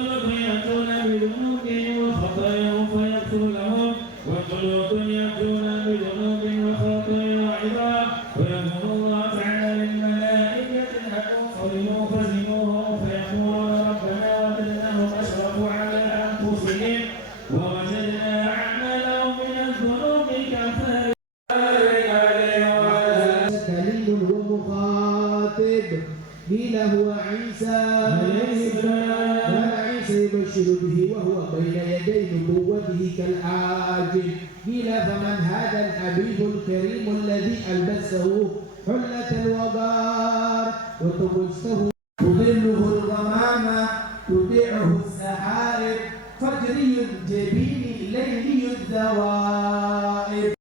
ورسل فيأتون بذنوبهم وخطاياهم فيغفر لهم وقلوب يأتون بذنوب وخطايا عظام ويقول الله تعالى للملائكة اذهبوا فزنوهم فيقولون ربنا وجدناهم أشرفوا على أنفسهم ووجدنا أعمالهم من الذنوب كفار كليم ومخاطب قيل هو عيسى عليه السلام وعيسى يبشر به وهو بين يدي نبوته كالعاجل قيل فمن هذا الحبيب الكريم الذي ألبسه حلة الوقار وتبسه تظله الغمامة تبيعه السحائب فجري الجبين ليلي الذوائب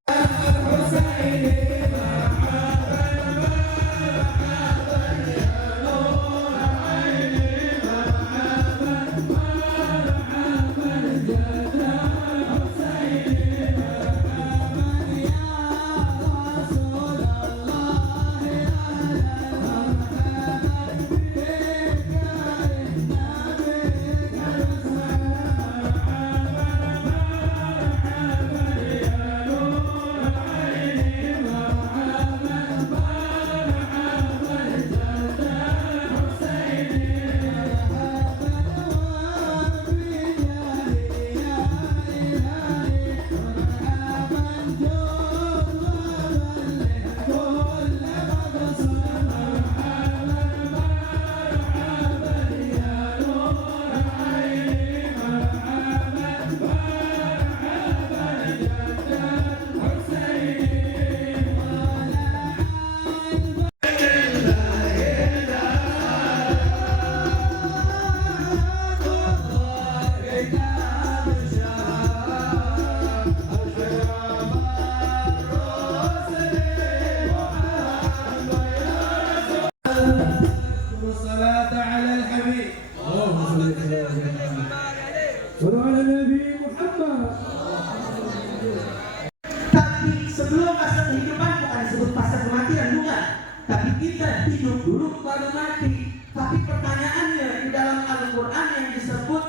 Tapi sebelum masa kehidupan bukan disebut fase kematian, bukan. Tapi kita hidup dulu baru mati. Tapi pertanyaannya di dalam Al-Quran yang disebut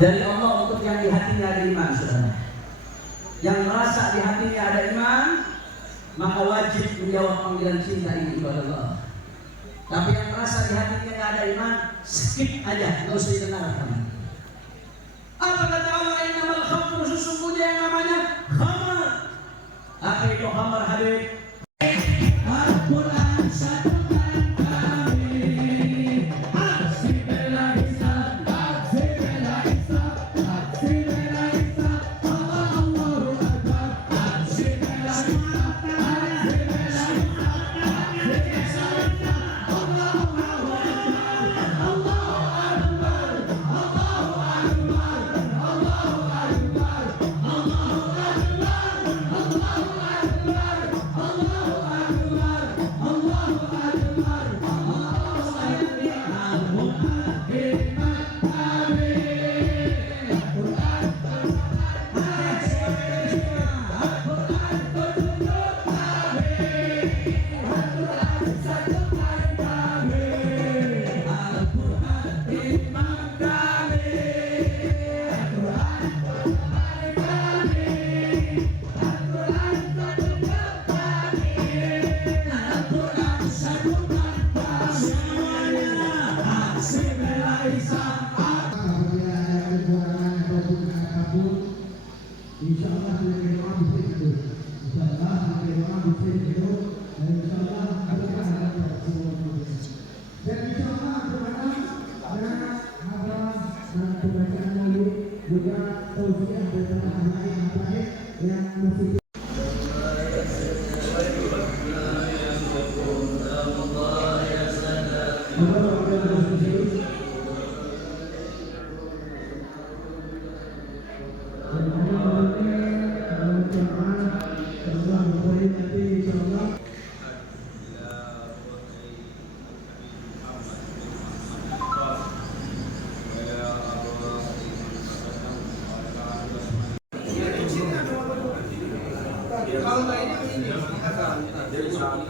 dari Allah untuk yang di hatinya ada iman, saudara. Yang merasa di hatinya ada iman, maka wajib menjawab panggilan cinta ini kepada Allah. Tapi yang merasa di hatinya tidak ada iman, skip aja, nggak usah didengarkan. Apa kata Allah? Innamal khamru, sesungguhnya yang namanya khamar. Apa itu khamar, Habib? Al-Quran satukan kami. Aksi bela Islam, aksi bela Islam, aksi bela Islam. Allah Allahu Akbar. Aksi bela Islam, aksi bela Islam, aksi bela Islam. Allahu Akbar, Allahu Akbar, Allahu Akbar, Allahu Akbar, Allahu Kalau nggak ini, jadi soal